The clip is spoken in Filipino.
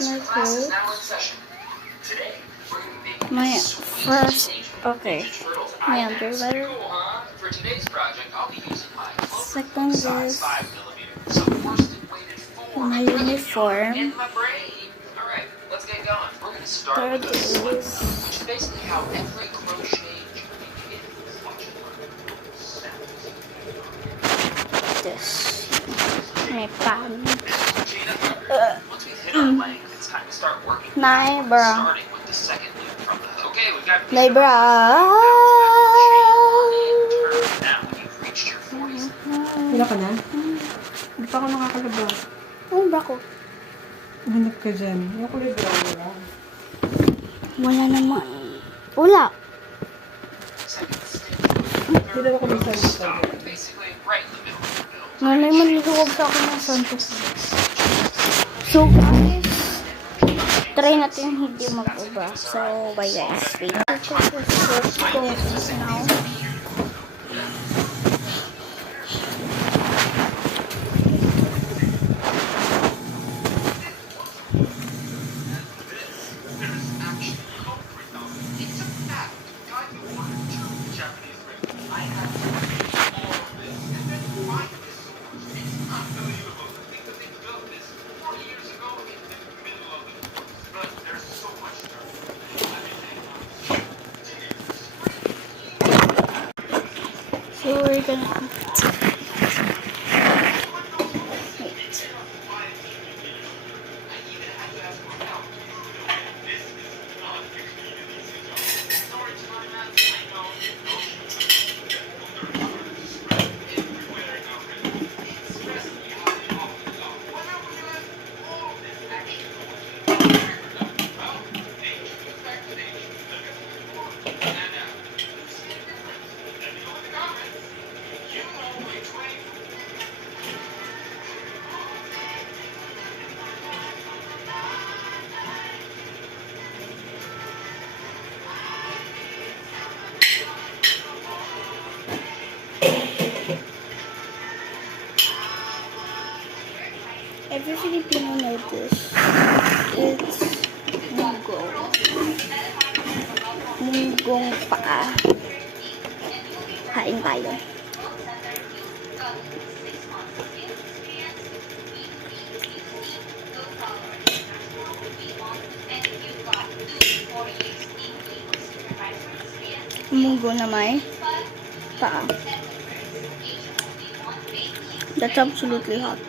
my clothes. My first, okay, my underwear. Second is my uniform. Third is this, my pants. My bra. My bra. Wala ka na? Hindi pa ako nakakalabas. Ano ba ko? Hanap ka dyan. Yung kulay brown wala. Wala naman. Wala. Hindi naman ko magsalita. Malay manihuwag sa akin ng santo. So guys, try natin hindi mag-ubra. So bye guys. Let's go now. So we're gonna eat. Wait. Every Filipino knows this. It's munggong. Munggong paa. Kain tayo. Munggo na may paa. That's absolutely hot.